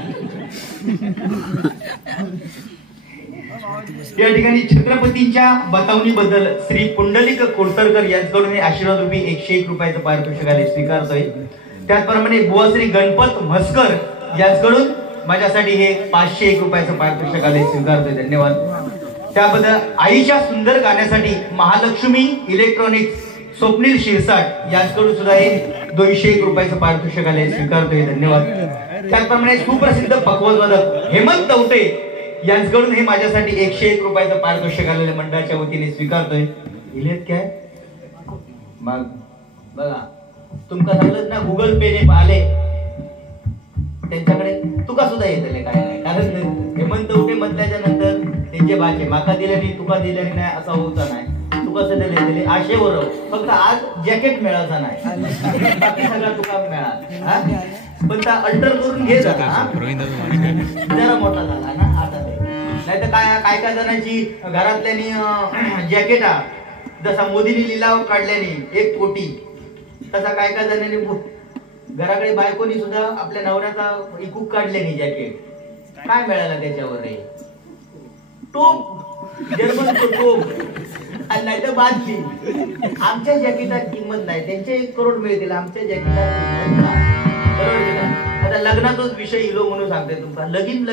या ठिकाणी छत्रपतींच्या बतावणीबद्दल श्री पुंडलिक कोळसरकर यांच्याकडून आशीर्वाद रूपी 101 रुपयाचं पारितोषिक स्वीकारतोय. त्याचप्रमाणे बुवा श्री गणपत म्हसकर यांच्याकडून माझ्यासाठी हे 501 रुपयाचं पारितोषिक स्वीकारतोय. धन्यवाद. त्याबद्दल आईच्या सुंदर गाण्यासाठी महालक्ष्मी इलेक्ट्रॉनिक्स स्वप्नील शिरसाट यांच्याकडून सुद्धा हे 201 रुपयाचं पारितोषिक स्वीकारतोय. धन्यवाद. त्याचप्रमाणे सुप्रसिद्ध पकवाजवादक हेमंत तवटे यांच्याकडून हे माझ्यासाठी 101 रुपयाचं पारितोषिक आलेल्या मंडळाच्या वतीने स्वीकारतोय. इलेत काय मग बघा, तुमका सांगलं ना गुगल पे ने आले, त्यांच्याकडे तुका सुद्धा येतले काय नाही. कारण हेमंत तवटे म्हटल्याच्या नंतर त्यांचे बाचे माका दिल्याने तुका दिल्याने नाही असा होता नाही. तुका सध्या दिले आशेवर, फक्त आज जॅकेट मिळायचा नाही, बाकी सगळं तुका मिळाला. पण त्या अल्टर करून घे जरा मोठा झाला ना आता. नाही तर काय काय जणांची घरातल्यानी जॅकेटा जसा मोदींनी लिलाव काढल्याने 1 कोटी, तसा काय काय जणांनी घराकडे बायकोनी सुद्धा आपल्या नवऱ्याचा इकूक काढल्याने जॅकेट. काय मिळालं त्याच्यावर रे, टोप, जर्मन टोप, नाही तर बादली. आमच्या जॅकेटात किंमत नाही, त्यांचे 1 करोड मिळतील, आमच्या जॅकेटात किंमत नाही. बरोबर. आता लग्नाचाच विषय इलो म्हणून सांगते तुमचा. लगीन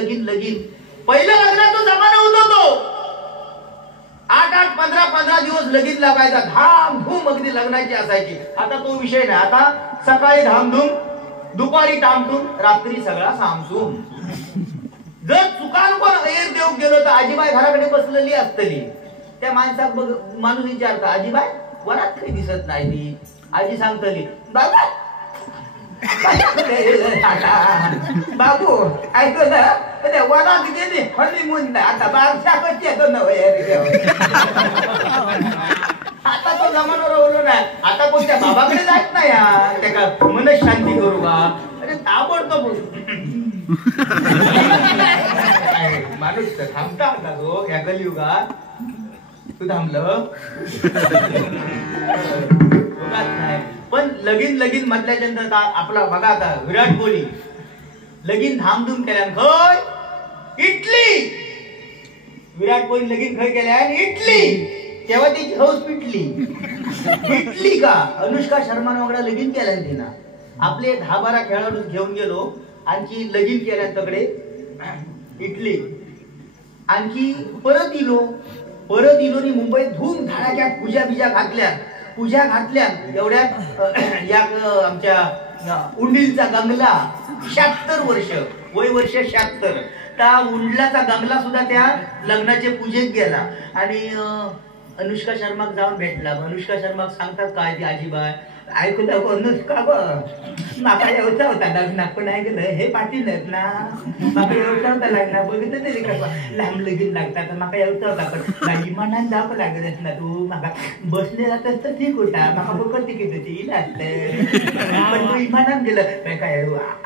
पहिलं लग्नाचा जमाना होता तो. 8 15 दिवस लगीन लागायचा, धामधूम अगदी लग्नाची असायची. आता तो विषय नाही. आता सकाळी धामधूम, दुपारी टामटूम, रात्री सगळा सामसूम. जर चुकान पण एक देव गेलो तर आजीबाई घराकडे बसलेली असतली. त्या माणसाक माणूस विचारता, आजीबाई वरात काही दिसत नाही. ती आजी सांगतली, बाबा बाबू ऐकलं ना वरात गेली हनीमून, आता बारशा कशी येतो ना. आता तो जमाना राहिलो नाही. आता कोणत्या बाबाकडे जात नाही यार, त्या मन शांती करू का. अरे ताबडतोब थांबता का तो या कलियुगात तू थांबलं नाही. पण लगीन म्हटल्याच्या नंतर आपला बघा आता विराट कोहली लगीन धामधूम केल्यान खय इटली. विराट कोहली लगीन खय केल्यान इटली. तेव्हा त्याची हौस पिटली. इटली का अनुष्का शर्मा वगैरे लगीन केल्यान तिना. आपले 10-12 खेळाडू घेऊन गेलो आणखी लगीन केल्यान तकडे इटली. आणखी परत इलो नी मुंबईत धूम धडाक्यात पूजा घातल्या एवढ्यात या आमच्या उंडीलचा गंगला 76 वर्ष वय वर्ष 76 त्या उंडलाचा गंगला सुद्धा त्या लग्नाचे पूजेत गेला. आणि अनुष्का शर्माक जाऊन भेटला. अनुष्का शर्माक सांगतात काय ती आजीबाई ऐकलं अनुष्का ग माका येऊचा होता लग्नात पण ऐकलं हे पाटील आहेत ना माका येऊचा होता लग्नात बघितलं तरी का लांब लगीन लागतात माका येऊचा होता पण इमानात जावं लागत ना तू माका बसले जातात तर ठीक होता माका बघत तिकीट होती पण तू इमानात गेलं काय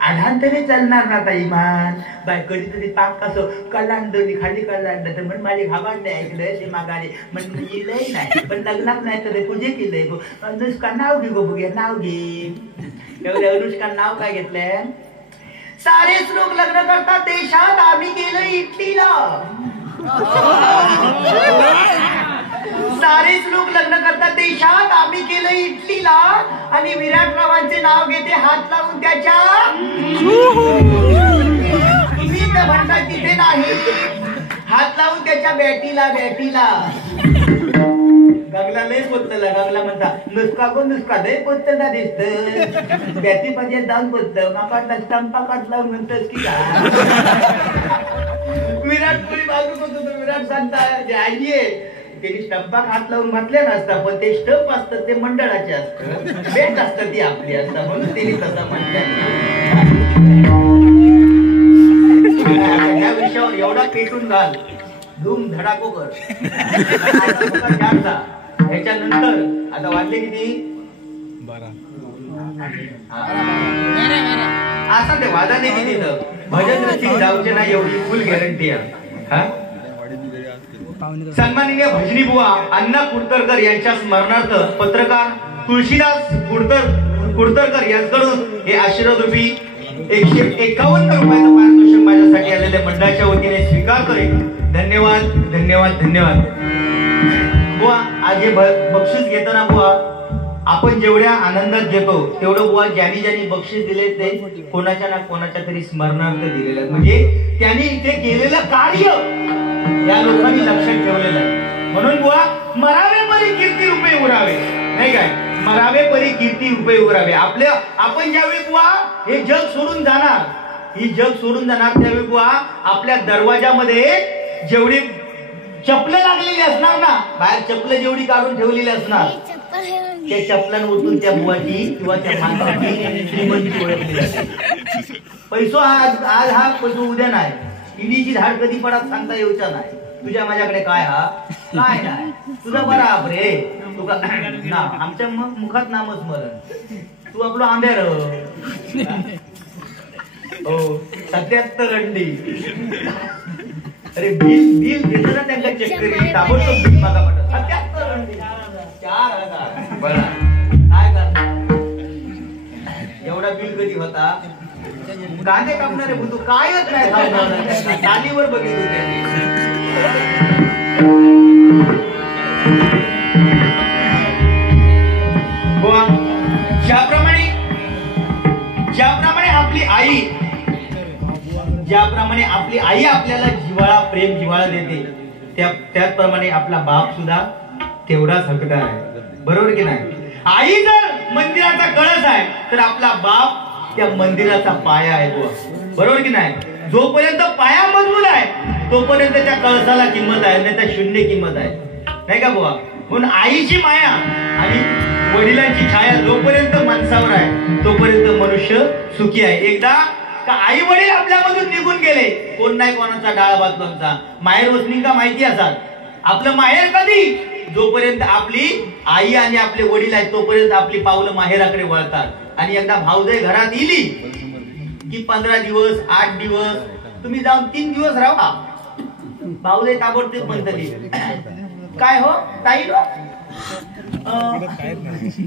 आढांतरी चालणार ना आता इमान बाय कधीतरी पाक कसं कलांडोनी खाली कलांड तर म्हण माझे घाबाड नाही ऐकलं ते मागाने म्हण येलंय नाही पण लग्नात नाही तर पूजे केलंय अनुष्का नाव घे गो नाव घे. एवढ्या अनुष्का नाव काय घेतलंय. सारेच लोक लग्न करतात देशात आम्ही गेलो इटलीला. सारेच लोक लग्न करतात देशात आम्ही गेलो इटलीला. आणि विराटरावांचे नाव घेते हात लावून त्याच्या. तुम्ही तर म्हणता तिथे नाही हात लावून त्याच्या बॅटीला. गंगला लय पोचला. गंगला म्हणता नुसका लय पोचला दिसत बॅटी मध्ये जाऊन पोचलं माका स्टंपा काढ लावून म्हणतस की विराट कोहली बाजू होतो. विराट सांगता जे आई आहे त्यांनी स्टंपाक हात लावून म्हटले नसता पण ते स्टंप असतात ते मंडळाचे असतं बेट असतात ती आपली असतात म्हणून त्यांनी तसं म्हटलं. या विषयावर एवढा पेटून घाल धूम धडाको कर. ह्याच्यानंतर आता वाजले किती 12 असं ते वादा नाही तिथं भजन रसिक जाऊचे ना एवढी फुल गॅरंटी आहे. सन्माननीय भजनी बुवा अण्णा कुडतरकर यांच्या स्मरणार्थ पत्रकार तुळशीदास कुडतरकर यांच्याकडून हे आशीर्वाद रूपी 151 रुपयाचं पारितोषिक माझ्यासाठी आलेल्या मंडळाच्या वतीने स्वीकार करेन. धन्यवाद. बुवा आज हे बक्षीस घेताना बुवा आपण जेवढ्या आनंदात घेतो तेवढं बुवा ज्यांनी बक्षीस दिले ते कोणाच्या ना कोणाच्या तरी स्मरणार्थ दिलेलं म्हणजे त्यांनी इथे केलेलं कार्य या लोकांनी लक्षात ठेवलेलं आहे. म्हणून बुवा मरावे परी कीर्ती रुपये उरावे नाही काय मरावे परी कीर्ती रुपये उरावे. आपण ज्यावेळी बुवा हे जग सोडून जाणार त्यावेळी बुवा आपल्या दरवाजामध्ये जेवढी चपलं लागलेली असणार ना बाहेर चपलं जेवढी काढून ठेवलेली असणार त्या चपलांना उठून त्या बुवाची किंवा त्या माणसाची श्रीमंती ओळखली जाते. पैसो आज हा पैसो उद्या नाही. इडीची झाड कधी पडत सांगता येऊचा नाही. तुझ्या माझ्याकडे काय नाही तुझा बराबर रे तुका ना आमच्या मुखात नामस्मरण तू आपलं आंब्यार हो 77 अंडी. अरे बिल घेतलं ना त्यांना चेक करी ताबडतोब बिल मागा पडत 77 अंडी 4,000 बघा काय करणार एवढा बिल कधी होता. गाणे कापणारे भूतो कायच नाही तालीवर बघितलं त्यांनी. ज्याप्रमाणे आपली आई आपल्याला जिव्हाळा देते त्याचप्रमाणे आपला बाप सुद्धा तेवढाच हकदार आहे. बरोबर की नाही. आई जर मंदिराचा कळस आहे तर आपला बाप त्या मंदिराचा पाया आहे. बरोबर की नाही. जोपर्यंत पाया मजबूत आहे तोपर्यंत त्या कळसाला किंमत आहे नाही तर शून्य किंमत आहे नाही का बुवा. म्हणून आईची माया आणि वडिलांची छाया जोपर्यंत माणसावर आहे तोपर्यंत मनुष्य सुखी आहे. एकदा का आई वडील आपल्यामधून निघून गेले कोण नाही कोणाचा डाळ भात लोणचा माहेर वसनी का माहिती असाल. आपलं माहेर कधी जोपर्यंत आपली आई आणि आपले वडील आहेत तोपर्यंत आपली पावलं माहेराकडे वळतात. आणि एकदा भाऊजाई घरात येली की 15 दिवस 8 दिवस तुम्ही जाऊन 3 दिवस राहा भाऊले ताबडतोब म्हणतली काय हो ताई हो?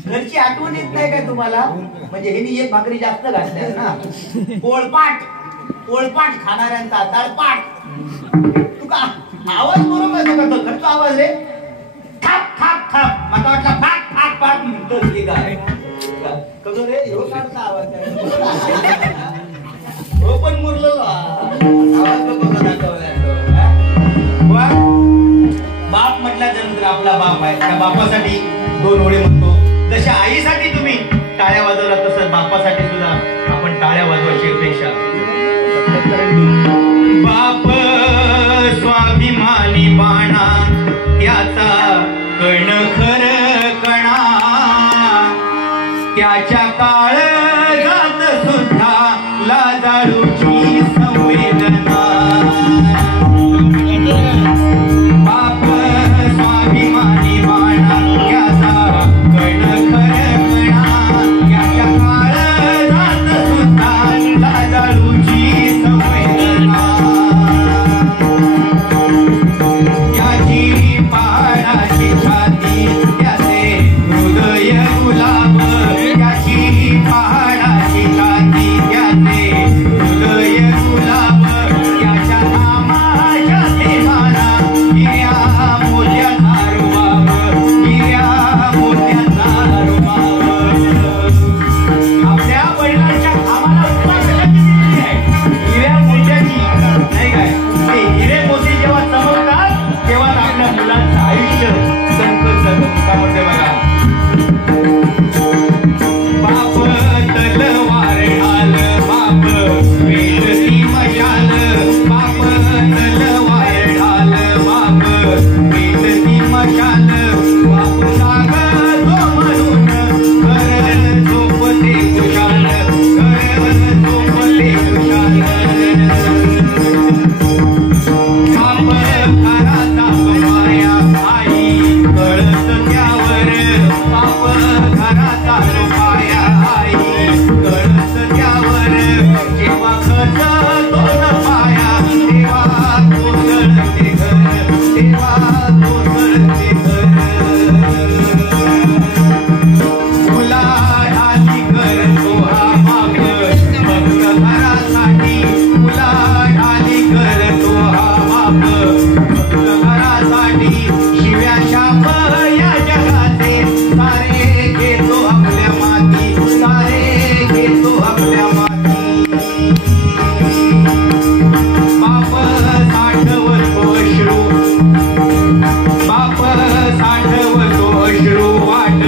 घरची आठवण येत नाही काय तुम्हाला? म्हणजे ह्यानी एक भाकरी जास्त घातल्या ना. पोळपाट खाणाऱ्यांचा तळपाट. तुका आवाज बरोबर का? घरचा आवाज रे थाप थाप थाप. मला वाटला फाट फाट फाट म्हणतो की काय कसं रे? ह्यो काढता आवाज हो पण मुरलो आवाज बघा दाखवला. बाप म्हटल्यानंतर आपला बाप आहे. त्या बापासाठी दोन ओळी म्हणतो. जशा आईसाठी तुम्ही टाळ्या वाजवला तसं बापासाठी सुद्धा आपण टाळ्या वाजवायची अपेक्षा. बाप स्वाभिमानी बाणा त्याचा कण खर कणा त्याच्या काळजात सुद्धा लाजाळूची संवेदना. बाप स्वाभिमानी बाणा त्याचा कण खर कणा त्याच्या काळजात सुद्धा लाजाळूची संवेदना. त्याची पहाडाची छाती त्याचे हृदय गुलाब. त्याची पहाडाची छाती त्याचे हृदय गुलाब. त्याच्या नामाच्या देवाला हिऱ्या मोत्याचा रुबाब. हिऱ्या मोत्याचा रुबाब. आपल्या वडिलांच्या कामाला उपमा कशाची दिलेली आहे? हिऱ्या मोत्याची नाही काय? ते हिरे मोती जेव्हा चमकतात तेव्हा आपल्या मुलांचं आयुष्य संकट काय म्हणते बघा. बाप तलवार ढाल बाप वेलती मशाल. बाप तलवार ढाल बाप वेलती मशाल. बाप जागतो म्हणून घर झोपते खुशाल. घर झोपते खुशाल. बाप घराचा पाया आई कळत त्यावर. बाप घराचा पाया आई कळत त्यावर. जेव्हा खचतो न पाया तेव्हा कोसळते घर. तेव्हा कोसळते घर. मुलाढाली करतो हा बाप फक्त घरासाठी. मुलाढाली करतो हा बाप फक्त घरासाठी. शिव्या शाप या जगाचे सारे घेतो आपल्या माती. सारे घेतो आपल्या माती. बाप साठवतो अश्रू. बाप साठवतो अश्रू वाट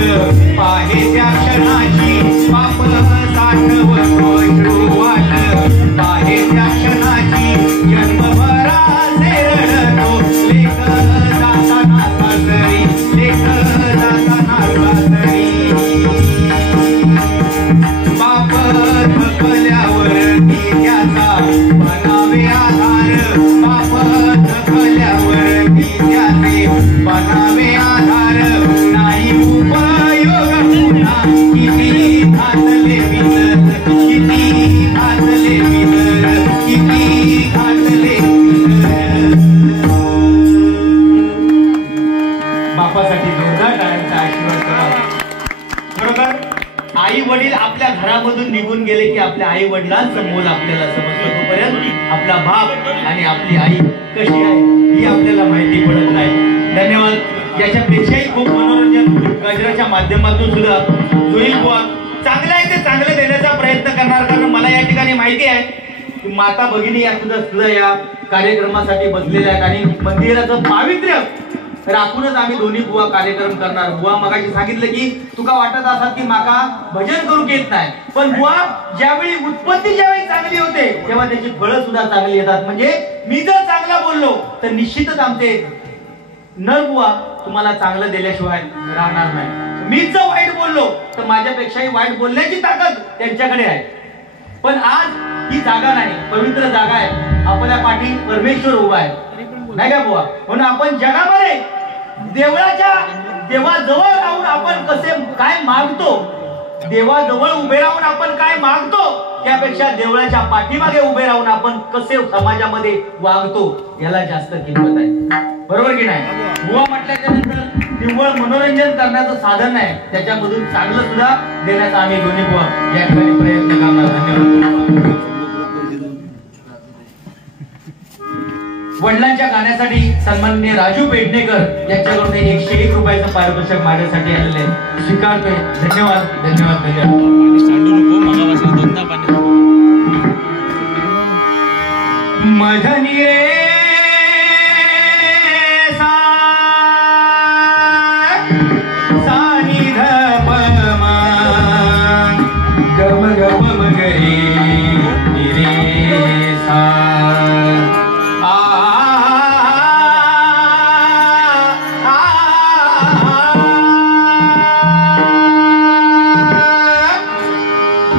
पाहे त्या क्षणाची. बाप साठवतो अश्रू वाट पाहे त्या क्षणाची. जन्मभराचे रडतो लेक जाताना सासरी. लेक जाताना सासरी. बाप थकल्यावर ती त्याचा बनावे आधार. बाप थकल्यावर ती त्याचे बनावे आधार. नाही उपयोग पुन्हा किती घातले विसर. किती घातले विसर. किती घातले विसर. बापासाठी जोरदार टाळ्यांचा आशीर्वाद करा. बरोबर. आई वडील आपल्या घरामधून निघून गेले की आपल्या आई वडिलांचं मोल आपल्याला समजतं. तोपर्यंत आपला बाप आणि आपली आई कशी आहे ही आपल्याला माहिती पडत नाही. धन्यवाद. याच्यापेक्षाही खूप मनोरंजन गजराच्या माध्यमातून सुद्धा होईल. बुवा चांगलं आहे ते चांगलं देण्याचा प्रयत्न करणार. कारण मला या ठिकाणी माहिती आहे की माता भगिनी या सुद्धा या कार्यक्रमासाठी बसलेल्या आहेत आणि मंदिराचं पावित्र्य राखूनच आम्ही दोन्ही बुवा कार्यक्रम करणार. बुवा मगाशी सांगितलं की तुका वाटत असतात की माका भजन करू येत नाही. पण बुवा ज्यावेळी उत्पत्ती ज्यावेळी चांगली होते तेव्हा त्याची फळं सुद्धा चांगली येतात. म्हणजे मी जर चांगला बोललो तर निश्चितच आमचे नर बुवा तुम्हाला चांगलं दिल्याशिवाय राहणार नाही. मी जर वाईट बोललो तर माझ्यापेक्षाही वाईट बोलण्याची ताकद त्यांच्याकडे आहे. पण आज ही जागा नाही, पवित्र जागा आहे. आपल्या पाठी परमेश्वर उभा आहे नाही का बुवा. म्हणून आपण जगामध्ये देवळाच्या देवाजवळ राहून आपण कसे काय मागतो देवाजवळ उभे राहून आपण काय मागतो त्यापेक्षा देवळाच्या पाठीमागे उभे राहून आपण कसे समाजामध्ये वागतो याला जास्त किंमत आहे. बरोबर की नाही? बुवा म्हटल्याच्या नंतर निव्वळ मनोरंजन करण्याचं साधन आहे, त्याच्यामधून चांगलं सुद्धा देण्याचा आम्ही दोन्ही बुवा या ठिकाणी प्रयत्न करणार. धन्यवाद. वडिलांच्या गाण्यासाठी सन्माननीय राजू पेडणेकर यांच्याकडून 101 रुपयाचं पारितोषिक माझ्यासाठी आलेले स्वीकारतोय. धन्यवाद धन्यवाद धन्यवाद. मधनी रे सानी ध पमा गम गम मगरे रे सा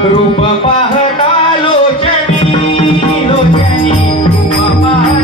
रूप पाहता लोचनी लोचनी रूप पाहता